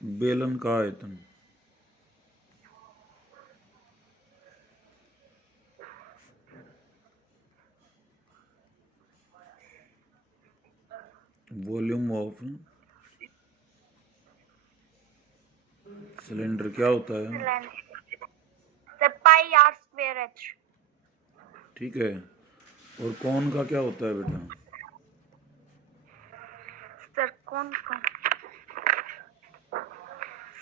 बेलन का आयतन। वॉल्यूम ऑफ सिलेंडर क्या होता है? Sir pi R square H. ठीक है। और कौन का क्या होता है बेटा? सर कौन कौन?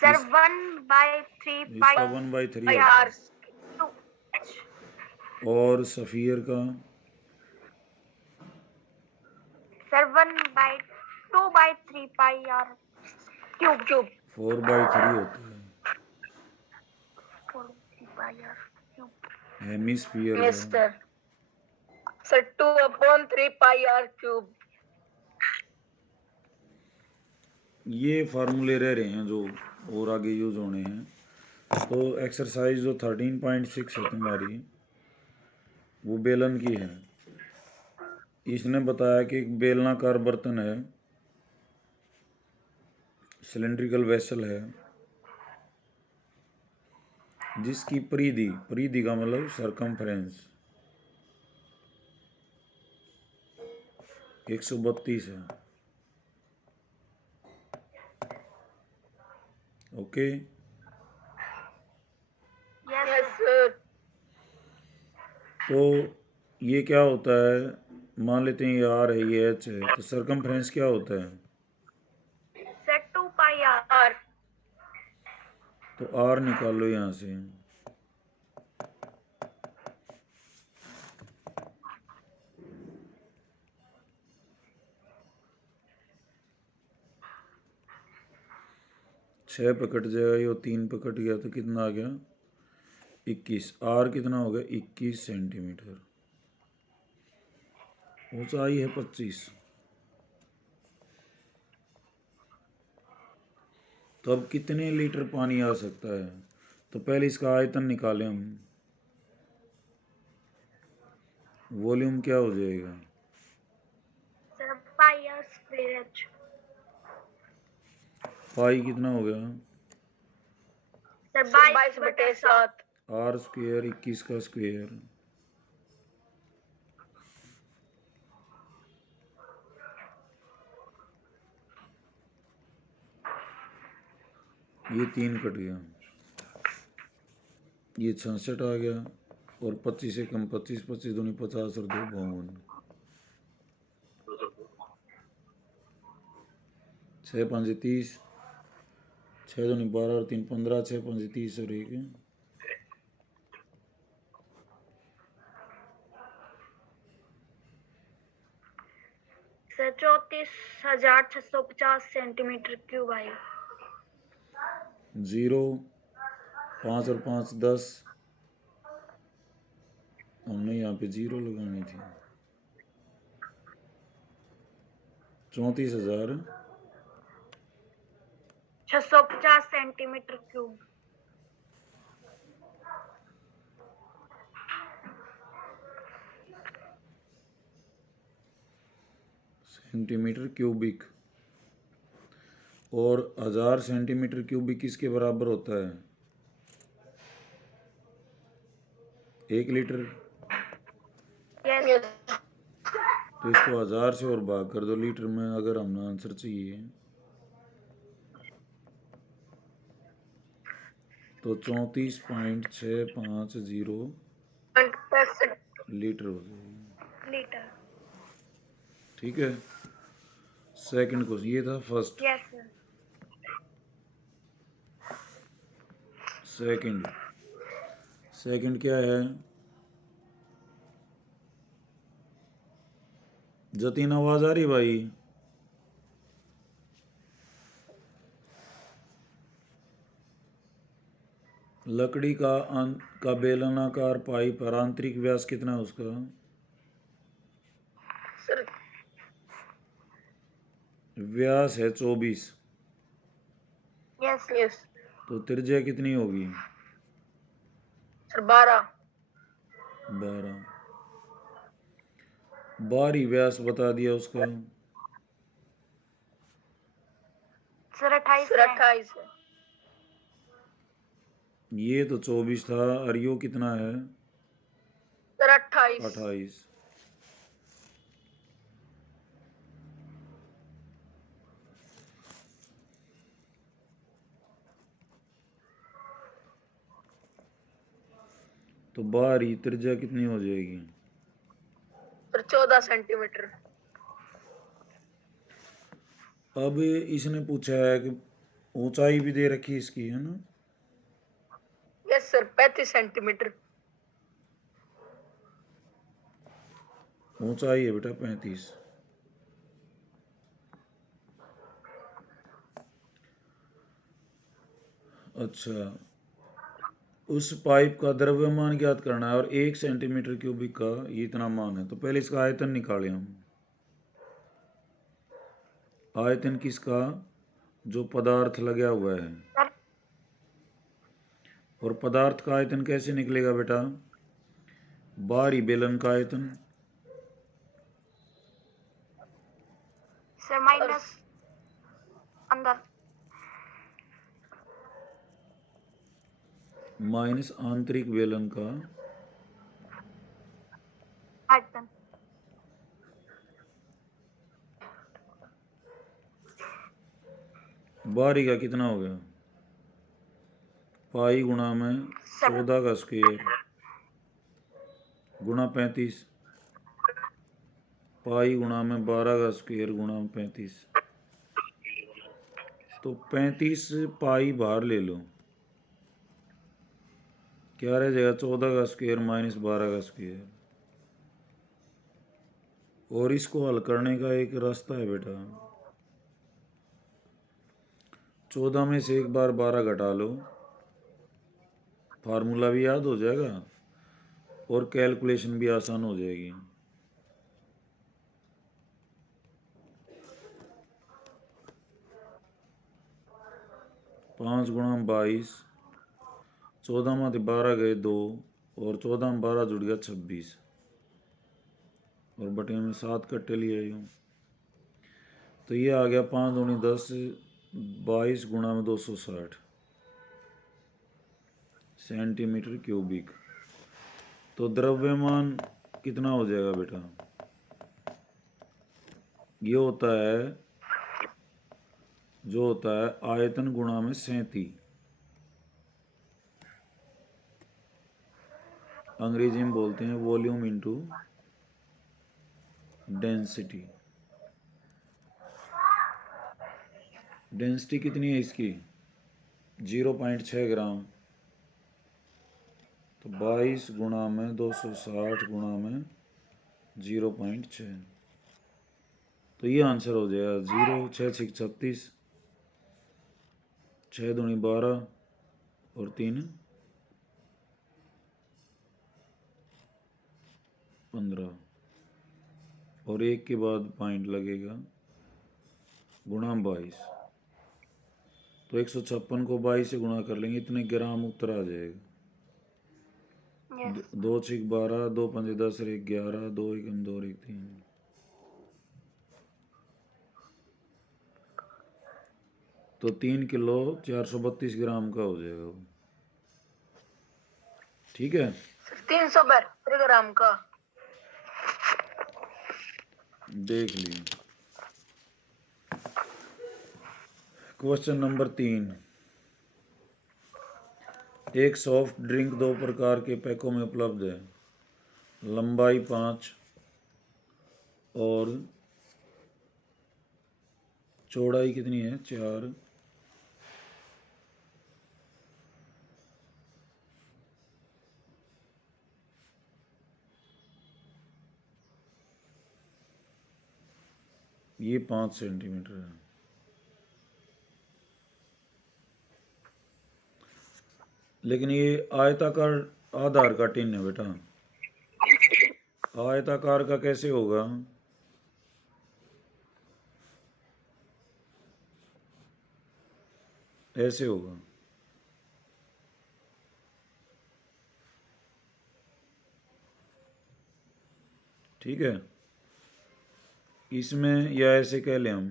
सर 1/3 पाई इसका 1/3 आर होता क्यूब एच। है। और सफियर का? Sir 1/2/3 pi R cube cube. 4/3 होता है। 4/3 पाई आर क्यूब। हेमिस्फीयर यस का? Sir. Sir 2/3 pi R cube. ये फार्मूले रह रहे हैं जो और आगे यूज होने हैं। तो एक्सरसाइज जो 13.6 है तुम्हारी, वो बेलन की है। इसने बताया कि एक बेलनाकार बर्तन है, सिलेंड्रिकल वेसल है, जिसकी परिधि, परिधि का मतलब सरकमफ्रेंस 132 है। ओके। Yes sir. तो ये क्या होता है? मान लेते हैं ये आर है, ये एच है, तो सरकमफ्रेंस क्या होता है? Sir 2 pi R. तो आर निकालो यहाँ से। छः पे कट जाएगा ये, 3 पे कट गया तो कितना आ गया? 21। आर कितना हो गया? 21 सेंटीमीटर। ऊंचाई है 25। तो अब कितने लीटर पानी आ सकता है? तो पहले इसका आयतन निकालें हम। वॉल्यूम क्या हो जाएगा? Sir pi R square H. Pi कितना हो गया? सर 22/7। आर स्क्वेयर 21 का स्क्वेयर। ये 3 कट गया, ये 66 आ गया। और 25 से कम 25, 25 दूनी 50 और 2 52। 6 5 30, 6 दूनी 12 और 3 15, 6 5 30 और 1 सर 34,650 सेंटीमीटर क्यूब आई। 0। 5 और 5 10। हमने यहाँ पे 0 लगानी थी। 34,000 650 सेंटीमीटर क्यूब। Centimetre cubic. और 1000 सेंटीमीटर क्यूबिक किसके बराबर होता है? 1 लीटर। यस। तो इसको 1000 से और भाग कर दो लीटर में, अगर हमें आंसर चाहिए तो 34.650 लीटर हो जाएगी। लीटर। ठीक है। सेकंड क्वेश्चन ये था first. Yes sir. Second, second क्या है? जतीन आवाज आ रही भाई? लकड़ी का बेलनाकार पाइप पर आंतरिक व्यास कितना है उसका? सर व्यास है 24। Yes yes. तो त्रिज्या कितनी होगी? सर 12। 12। बाहरी व्यास बता दिया उसका। सर 28 सर है। 28 है। ये तो 24 था, और यो कितना है? सर 28। 28। तो बाहरी त्रिज्या कितनी हो जाएगी? Sir 14 centimetre. अब इसने पूछा है कि ऊंचाई भी दे रखी है इसकी, है ना? Yes sir 35 centimetre. ऊंचाई है बेटा 35। अच्छा, उस पाइप का द्रव्यमान ज्ञात करना है और 1 सेंटीमीटर क्यूबिक का ये इतना मान है। तो पहले इसका आयतन निकालें हम। आयतन किसका? जो पदार्थ लगा हुआ है। सर और पदार्थ का आयतन कैसे निकलेगा बेटा? बाहरी बेलन का आयतन सर माइनस अंदर माइनस आंतरिक बेलन का आयतन। बाहरी का कितना हो गया? पाई गुणा में सर 14 का स्क्वायर गुणा 35, पाई गुणा में 12 का स्क्वायर गुणा 35। तो 35 पाई बाहर ले लो, क्या रह जाएगा? 14 का स्क्वायर माइनस 12 का स्क्वायर। और इसको हल करने का एक रास्ता है बेटा, 14 में से एक बार 12 घटा लो, फार्मूला भी याद हो जाएगा और कैलकुलेशन भी आसान हो जाएगी। 5 गुणा 22, 14 में 12 गए 2, और 14 में 12 जुड़ गया 26, और बटे में 7 कट्टे लिए यूँ। तो ये आ गया 5 दूनी 10, 22 गुणा में 260 सेंटीमीटर क्यूबिक। तो द्रव्यमान कितना हो जाएगा बेटा? ये होता है, जो होता है आयतन गुणा में 37, अंग्रेजी में बोलते हैं वॉल्यूम इंटू डेंसिटी। डेंसिटी कितनी है इसकी? 0.6 ग्राम। तो 22 गुणा में 260 गुणा में 0.6, तो ये आंसर हो जाएगा 0, 6 36, 6 दूनी 12 और 3 15, और 1 के बाद पॉइंट लगेगा गुणा 22। तो 156 को 22 से गुणा कर लेंगे, इतने ग्राम उत्तर आ जाएगा। यस 2 6 12, 2 5 10 और 1 11, 2 1 2 और 1 3। तो 3 किलो 432 ग्राम का हो जाएगा वो। ठीक है, सर 372 ग्राम का। देख ली। क्वेश्चन नंबर 3, एक सॉफ्ट ड्रिंक 2 प्रकार के पैकों में उपलब्ध है। लंबाई 5 और चौड़ाई कितनी है? 4। ये 5 सेंटीमीटर है। लेकिन ये आयताकार आधार का टिन है बेटा। आयताकार का कैसे होगा? ऐसे होगा। ठीक है, इसमें या ऐसे कह लें हम,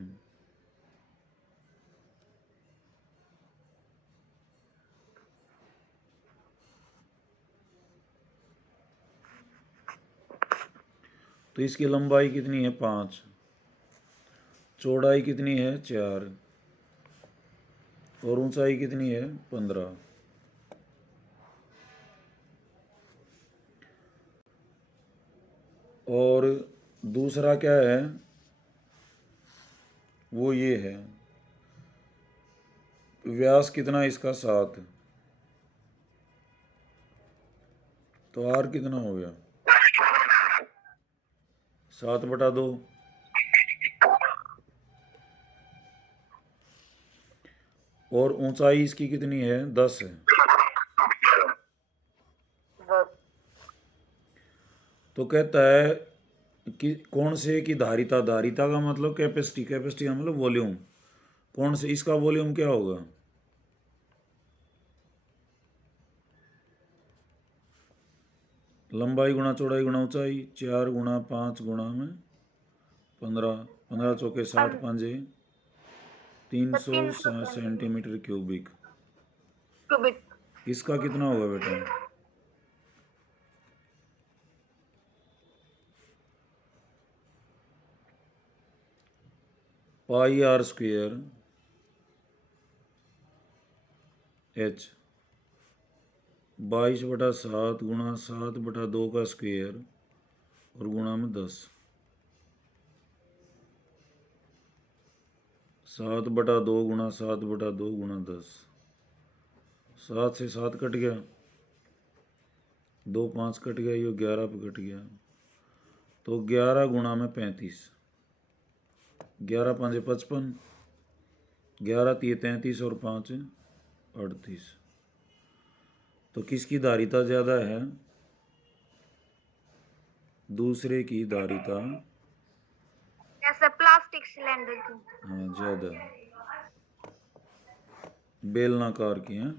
तो इसकी लंबाई कितनी है 5, चौड़ाई कितनी है 4 और ऊंचाई कितनी है 15। और दूसरा क्या है, वो ये है व्यास कितना इसका 7, तो आर कितना हो गया 7/2। और ऊंचाई इसकी कितनी है 10 है। तो कहता है कि कौन से की धारिता, धारिता का मतलब कैपेसिटी, कैपेसिटी का मतलब वॉल्यूम, कौन से इसका वॉल्यूम क्या होगा, लंबाई गुणा चौड़ाई गुणा ऊंचाई, 4 गुणा 5 गुणा में 15, 15 चौके 60 पांजे 300 सेंटीमीटर क्यूबिक। क्यूबिक। इसका कितना होगा बेटा, पाई आर स्क्वेयर एच 22/7 गुणा 7/2 का स्क्वेयर और गुणा में 10, 7/2 गुणा 7/2 गुणा 10, 7 से 7 कट गया, 2 5 कट गया, ये 11 पे कट गया, तो 11 गुणा में 35, 11 5 55, 11 3 33 और 5 38। तो किसकी धारिता ज़्यादा है, दूसरे की धारिता जैसे प्लास्टिक सिलेंडर की। हाँ ज़्यादा, बेलनाकार की है।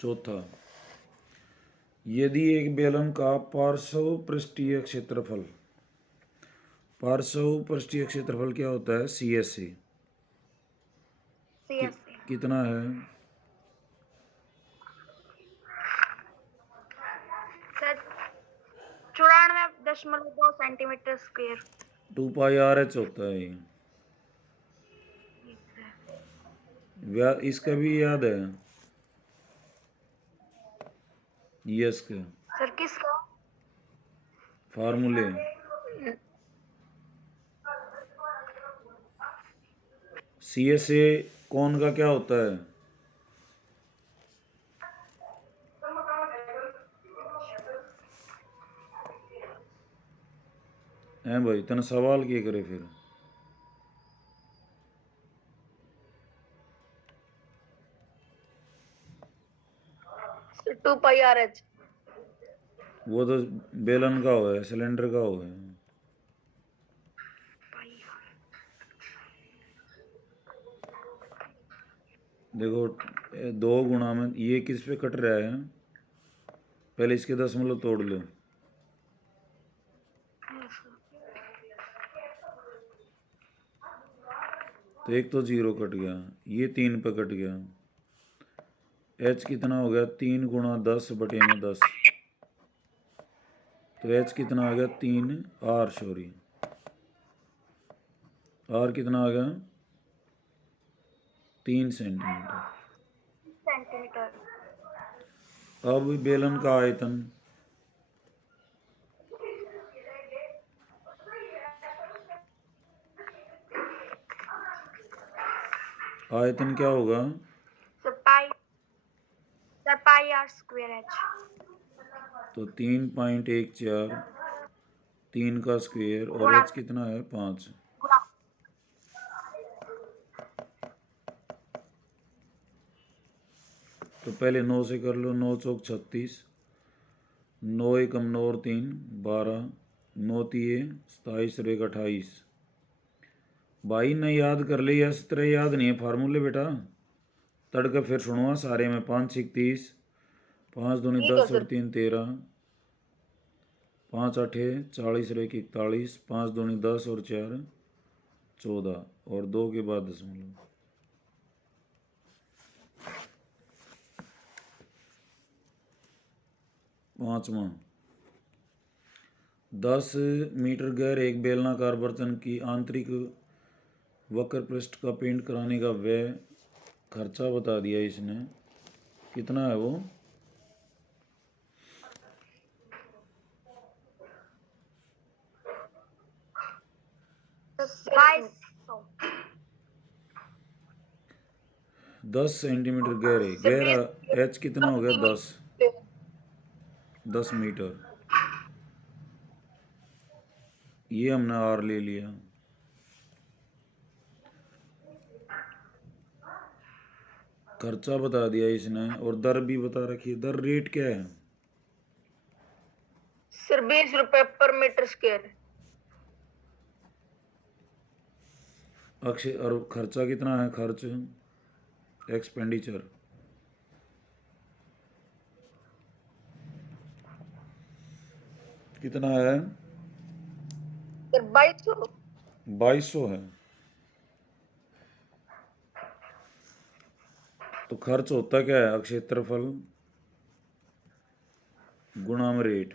चौथा, यदि एक बेलन का पार्श्व पृष्ठीय क्षेत्रफल, पार्श्व पृष्ठीय क्षेत्रफल क्या होता है CSA, CSA कितना है, सर 94.2 सेंटीमीटर स्क्वायर। 2πRH होता है ये। इसका भी याद है, यस के सर किसका? फार्मूले, CSA कौन का क्या होता है, हैं भाई, तने सवाल किए करे फिर, 2πRH। वो तो बेलन का हो है, सिलेंडर का हो है। देखो 2 गुणा में ये किस पे कट रहा है, पहले इसके दशमलव तोड़ लो, तो एक तो 0 कट गया, ये 3 पे कट गया, H कितना हो गया 3 गुणा 10/10, तो H कितना आ गया 3 R सॉरी R कितना आ गया 3 सेंटीमीटर। सेंटीमीटर। अब बेलन का आयतन, आयतन क्या होगा, sir pi R square H. तो 3.14, 3 का स्क्वायर और गुणा H कितना है 5। गुणा तो पहले 9 से कर लो, 9 चौक 36, 9 एकम 9 और 3 12, 9 तिये 27 और 1 28। भाई ने याद कर ले, इस तरह याद नहीं है फार्मूले बेटा, तड़का फिर सुनवा सारे में, 5 6 30, 5 दूनी 10 और 3 13, 5 8 40 और 1 41, 5 दूनी 10 और 4 14 और 2 के बाद दशमलव। 5वां 10 मीटर गहरे एक बेलनाकार बर्तन की आंतरिक वक्र पृष्ठ का पेंट कराने का व्यय खर्चा बता दिया इसने, कितना है वो? सर 2200 10 सेंटीमीटर गहरे, गहरा एच कितना हो गया? 10 मीटर, ये हमने आर ले लिया। खर्चा बता दिया इसने और दर भी बता रखी है। दर रेट क्या है? सर 20 रुपए पर मीटर स्क्वायर। अक्षय और खर्चा कितना है? खर्च एक्सपेंडिचर कितना है? सर 2200। 2200 है। तो खर्च होता क्या है? क्षेत्रफल गुणा में रेट,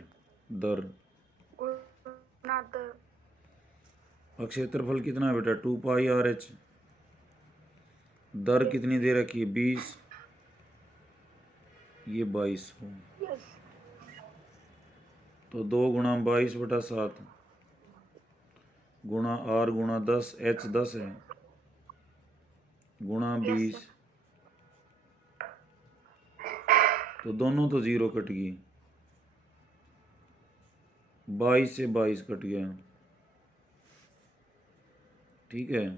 दर। गुना दर। क्षेत्रफल कितना है बेटा? 2πRH। दर कितनी दे रखी है? 20, ये 2200। यस। तो 2 गुणा 22/7 गुणा R गुणा 10, H 10 है, गुणा यस 20, तो दोनों तो जीरो कट गई, 22 से 22 कट गया, ठीक है।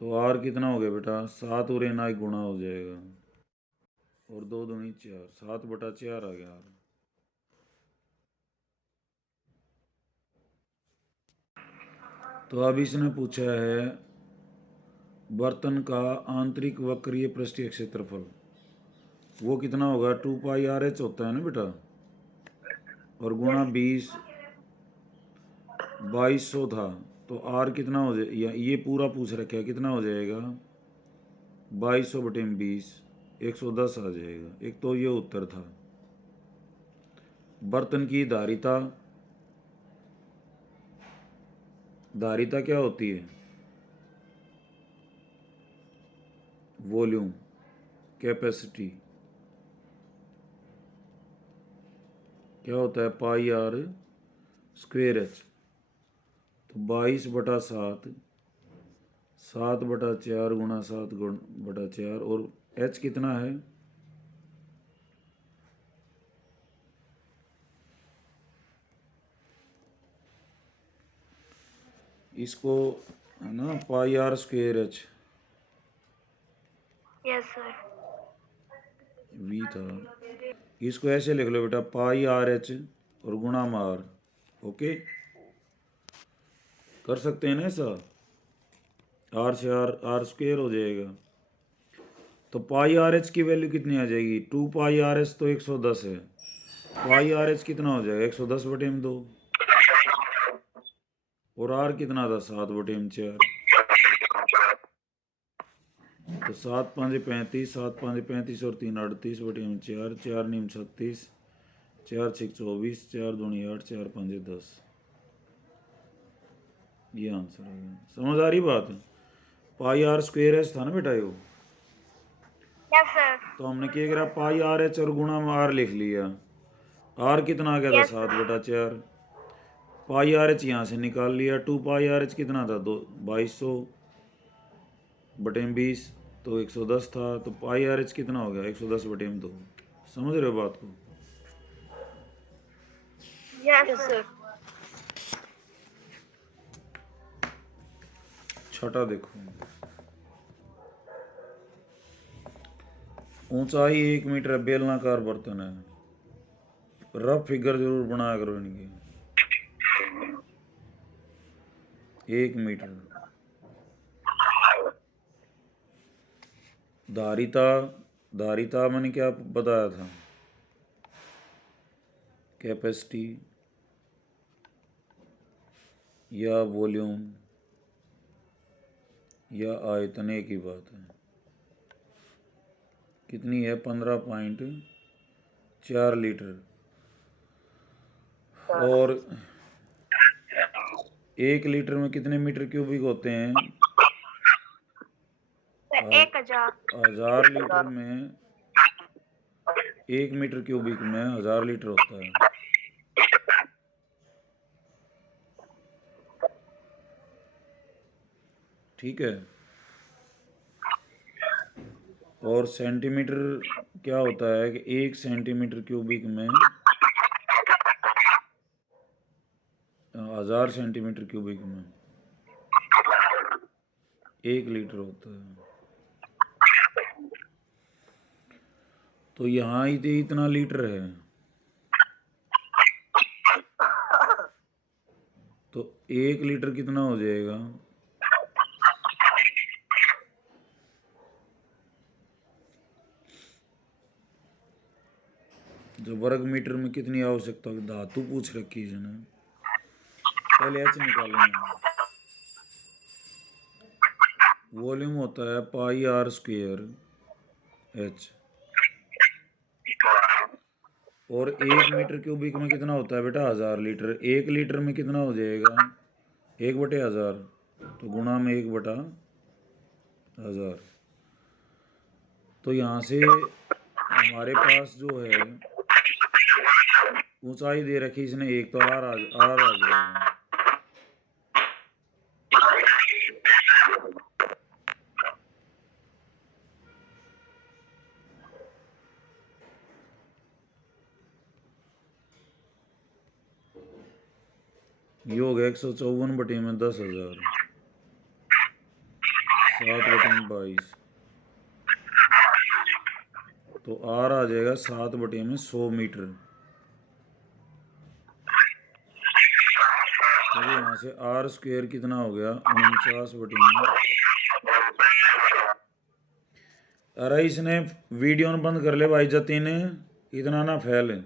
तो R कितना हो गया बेटा? 7 और ना गुणा हो जाएगा, और 2 दूनी 4, 7/4 आ गया R। तो अब इसने पूछा है बर्तन का आंतरिक वक्रीय पृष्ठीय क्षेत्रफल, वो कितना होगा? 2πRH होता है ना बेटा, और गुणा 20, 2200 था, तो R कितना हो जाए? ये पूरा पूछ रखा है, कितना हो जाएगा? 2200/20, 110 आ जाएगा। एक तो ये उत्तर था। बर्तन की धारिता, धारिता क्या होती है? वॉल्यूम, कैपेसिटी, क्या होता है? πr²h। तो 22/7, 7/4 गुणा 7/4, और h कितना है? इसको है ना πr²h, यस सर। v था, इसको ऐसे लिख लो बेटा, πRH और गुणा मार। ओके, कर सकते हैं ना ऐसा? R से R² हो जाएगा। तो πRH की वैल्यू कितनी आ जाएगी? 2πRH तो 110 है, πRH कितना हो जाएगा? 110/2, और R कितना था? 7/4। तो 7×5 35, 7×5 35 और 3 38/4, 4×9 36, 4×6 24, 4×2 8, 4×5 10। ये आंसर है। समझ आ रही बात? πr²h था ना बेटा यो। Yes sir. तो हमने क्या करा? πRH और गुणा में R लिख लिया। R कितना आ गया था? 7/4। πRH यहाँ से निकाल लिया। 2πRH कितना था? 2200/20, तो 110 था। तो πRH कितना हो गया? 110/2। समझ रहे हो बात को? Yes sir. छठा देखो, ऊंचाई 1 मीटर है, बेलनाकार बर्तन है। रफ फिगर जरूर बनाया करो इनकी। 1 मीटर। धारिता, धारिता मैंने क्या बताया था? कैपेसिटी या वॉल्यूम या आयतन, एक ही बात है। कितनी है? 15.4 लीटर। और 1 लीटर में कितने मीटर क्यूबिक होते हैं? सर 1000। 1000 लीटर में 1 मीटर क्यूबिक में 1000 लीटर होता है। ठीक है। और सेंटीमीटर क्या होता है कि 1 सेंटीमीटर क्यूबिक में 1000 सेंटीमीटर क्यूबिक में 1 लीटर होता है। तो यहाँ ही इतना लीटर है, तो 1 लीटर कितना हो जाएगा? जो वर्ग मीटर में कितनी आवश्यकता होगी? धातु पूछ रखी है इसने। पहले एच निकालेंगे। वॉल्यूम होता है पाई आर स्क्वेयर एच। और 1 मीटर क्यूबिक में कितना होता है बेटा? 1000 लीटर। 1 लीटर में कितना हो जाएगा? 1/1000, तो गुणा में 1/1000। तो यहाँ से हमारे पास जो है ऊंचाई दे रखी इसने 1, तो आर आ जाएगा। ये हो गया 154/10,000, 7/22। तो आर आ जाएगा 7/100 मीटर। तो यहाँ से आर स्क्वेयर कितना हो गया? 49/। अरे इसने वीडियो न बंद कर ले भाई जतीन, इतना ना फैल।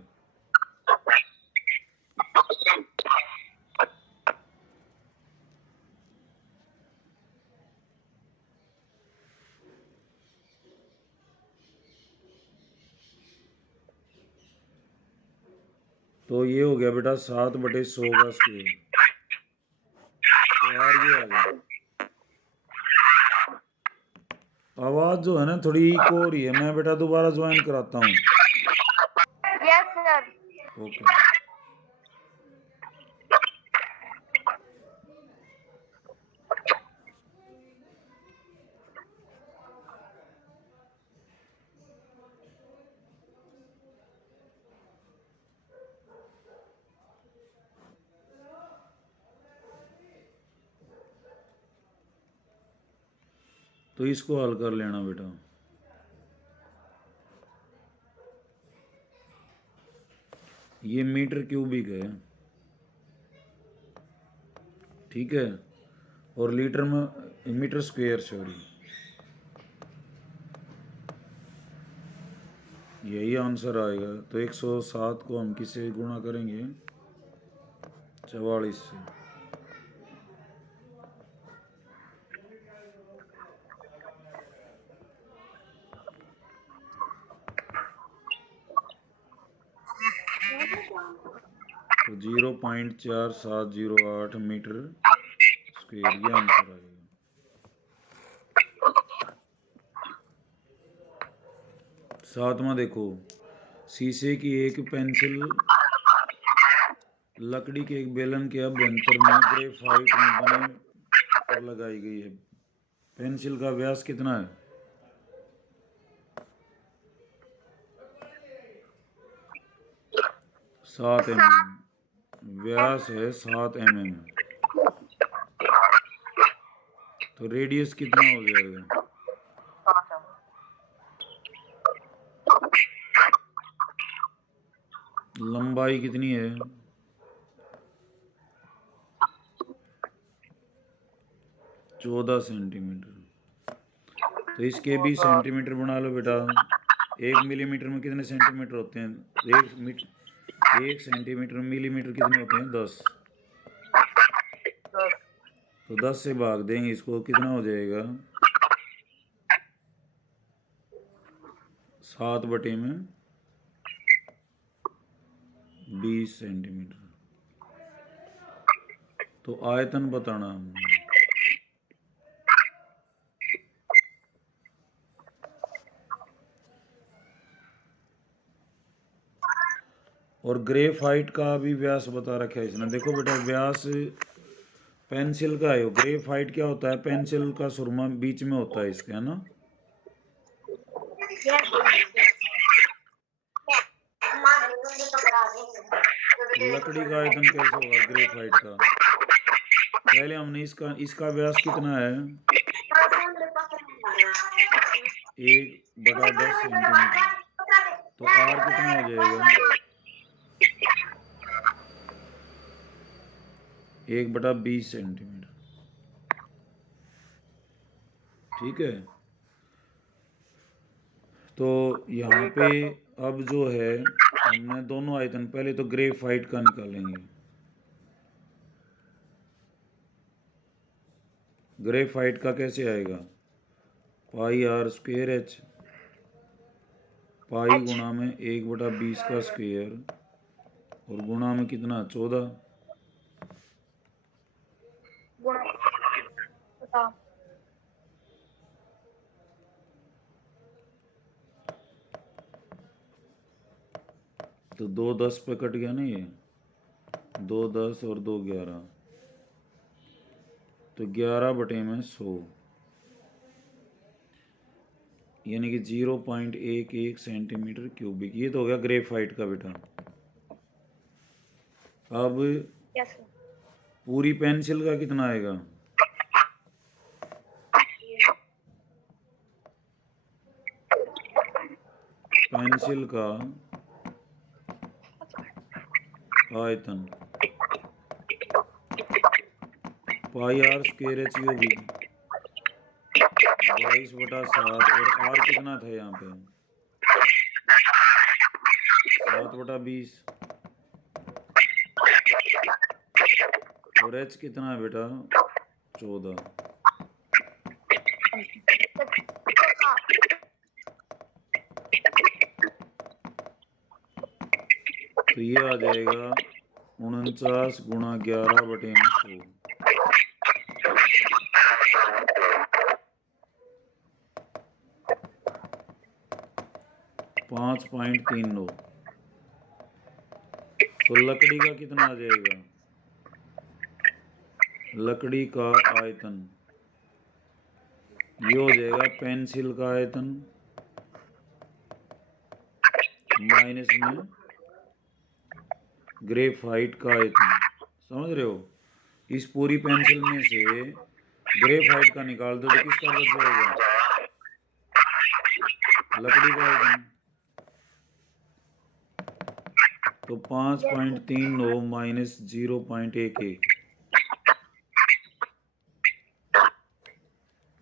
तो ये हो गया बेटा 7/100 का स्क्वेयर। तो यार ये आ गया। आवाज जो है ना थोड़ी इको हो रही है, मैं बेटा दोबारा ज्वाइन कराता हूँ। Yes sir. ओके। तो इसको हल कर लेना बेटा। ये मीटर क्यूबिक है, ठीक है। और लीटर में मीटर स्क्वायर, सॉरी, यही आंसर आएगा। तो 107 को हम किससे गुणा करेंगे? 44 से। तो 0.4708 मीटर स्क्वायर, ये आंसर आएगा। सातवां देखो, शीशे की एक पेंसिल लकड़ी के एक बेलन के अभ्यंतर में ग्रेफाइट में बने पर लगाई गई है। पेंसिल का व्यास कितना है? 7 mm। व्यास है 7 mm। तो रेडियस कितना हो जाएगा? लंबाई कितनी है? 14 सेंटीमीटर। तो इसके भी सेंटीमीटर बना लो बेटा। 1 मिलीमीटर में कितने सेंटीमीटर होते हैं? 1 सेंटीमीटर मिलीमीटर कितने होते हैं? 10। तो 10 से भाग देंगे इसको, कितना हो जाएगा? 7/20 सेंटीमीटर। तो आयतन बताना हमने। और ग्रेफाइट का भी व्यास बता रखा है इसने। देखो बेटा व्यास पेंसिल का है, ग्रेफाइट क्या होता है, पेंसिल का सुरमा बीच में होता है इसके, है ना। Yes, लकड़ी का आयतन कैसे होगा ग्रेफाइट का? पहले हमने इसका इसका व्यास कितना है, 1/10 सेंटीमीटर। तो आर कितना हो जाएगा, 1/20 सेंटीमीटर। ठीक है। तो यहाँ पे अब जो है हमने दोनों आयतन, पहले तो ग्रेफाइट का निकालेंगे। ग्रेफाइट का कैसे आएगा, पाई आर स्क्वेयर एच, पाई गुणा में 1/20 का स्क्वेयर और गुणा में कितना 14। बताओ। तो 2 10 पे कट गया ना ये, 2 10 और 2 11, तो 11/100 यानी कि 0.11 सेंटीमीटर क्यूबिक। ये तो हो गया ग्रेफाइट का बेटा। अब Yes, sir. पूरी पेंसिल का कितना आएगा, पेंसिल का आयतन पाई आर स्क्वेयर एच यू भी 22/7 और आर कितना था यहाँ पे 7/20 और एच कितना है बेटा 14। तो ये आ जाएगा 49 गुणा 11/100। 5.39। तो लकड़ी का कितना आ जाएगा, लकड़ी का आयतन ये हो जाएगा पेंसिल का आयतन माइनस में ग्रेफाइट का आयतन। समझ रहे हो, इस पूरी पेंसिल में से ग्रेफाइट का निकाल दो तो किसका बच जाएगा, लकड़ी का आयतन। तो 5.39 माइनस 0.11,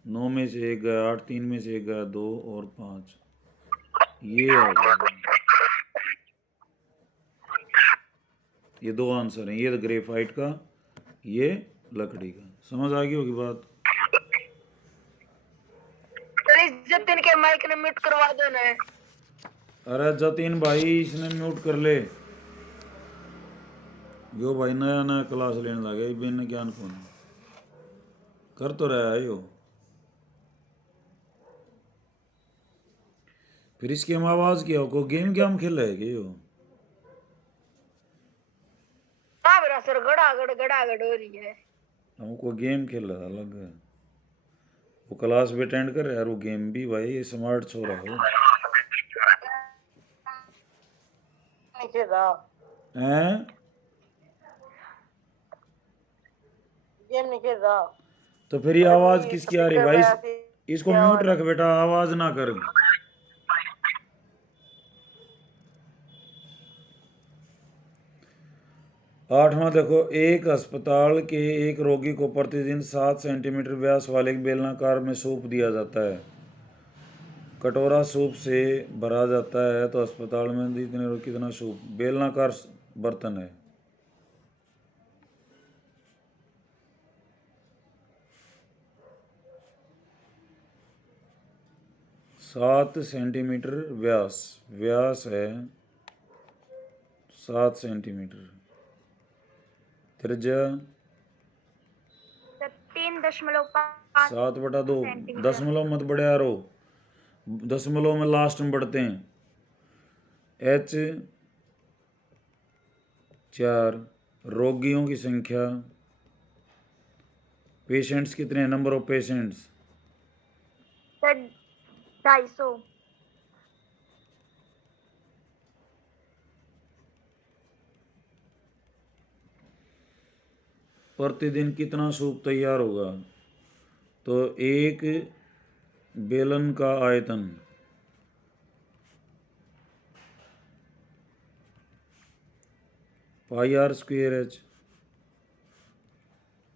9 में से 1 गया 8, 3 में से 1 गया 2 और 5, ये आ जाएगा। ये दो आंसर हैं, ये तो ग्रेफाइट का, ये लकड़ी का। समझ आ गई होगी बात। सर इस जतिन के माइक ने म्यूट करवा दो ना। अरे जतिन भाई इसने म्यूट कर ले, यो भाई नया नया क्लास लेने लगे, बिन ज्ञान कौन कर तो रहा है यो। फिर इसकी हम आवाज क्या हो, गेम क्या हम खेल रहे हैं यो। हाँ मेरा सर गड़ागड़ हो रही है। हमको गेम खेल रहा अलग है, वो क्लास भी अटेंड कर रहा है और वो गेम भी। भाई ये स्मार्ट छोरा हो हैं, तो फिर ये आवाज किसकी आ रही भाई, इसको म्यूट रख बेटा, आवाज ना कर। आठवां देखो, एक अस्पताल के एक रोगी को प्रतिदिन 7 सेंटीमीटर व्यास वाले एक बेलनाकार में सूप दिया जाता है। कटोरा सूप से भरा जाता है तो अस्पताल में कितना सूप, बेलनाकार बर्तन है। सात सेंटीमीटर व्यास, व्यास है 7 सेंटीमीटर, त्रिज्या 3.5 7/2। सेंटीमीटर। दशमलव मत बढ़िया रो, दशमलव में लास्ट में बढ़ते हैं। H4 रोगियों की संख्या, पेशेंट्स कितने हैं, नंबर ऑफ पेशेंट्स। सर 250। प्रतिदिन कितना सूप तैयार होगा, तो एक बेलन का आयतन πr² H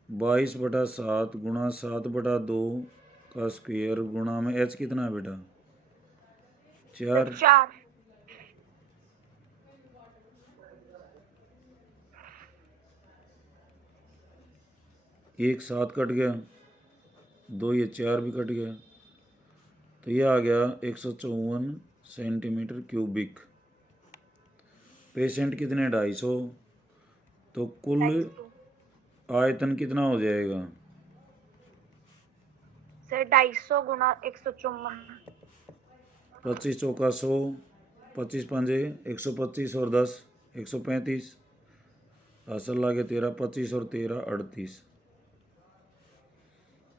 22/7 गुणा 7/2 का स्क्वायर गुणा में H कितना है बेटा, 4। 4। एक 7 कट गया, 2 ये 4 भी कट गया, तो ये आ गया 154 सेंटीमीटर क्यूबिक। पेशेंट कितने, 250, तो कुल आयतन कितना हो जाएगा, सर 250 गुणा 154। 25 चौका 100, 25 पंजे 125 और 10 135, असल लागे 13, 25 और 13 38,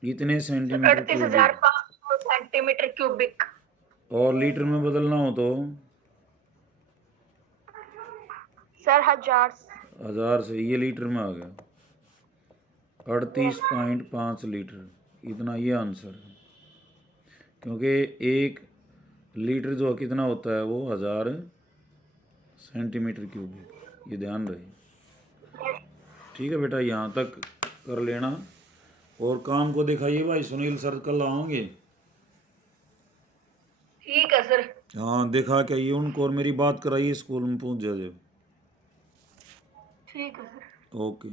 इतने सेंटीमीटर क्यूबिक। 38,500 centimetre cubic. और लीटर में बदलना हो तो सर 1000। 1000 से, ये लीटर में आ गया 38.5 लीटर, इतना ये आंसर है। क्योंकि एक लीटर जो कितना होता है वो 1000 सेंटीमीटर क्यूबिक, ये ध्यान रहे। ठीक है बेटा, यहाँ तक कर लेना, और काम को दिखाइए भाई, सुनील सर कल आओगे। ठीक है सर। हाँ दिखा के आइए उनको, और मेरी बात कराइए स्कूल में पहुँच जाए। ठीक है सर। ओके।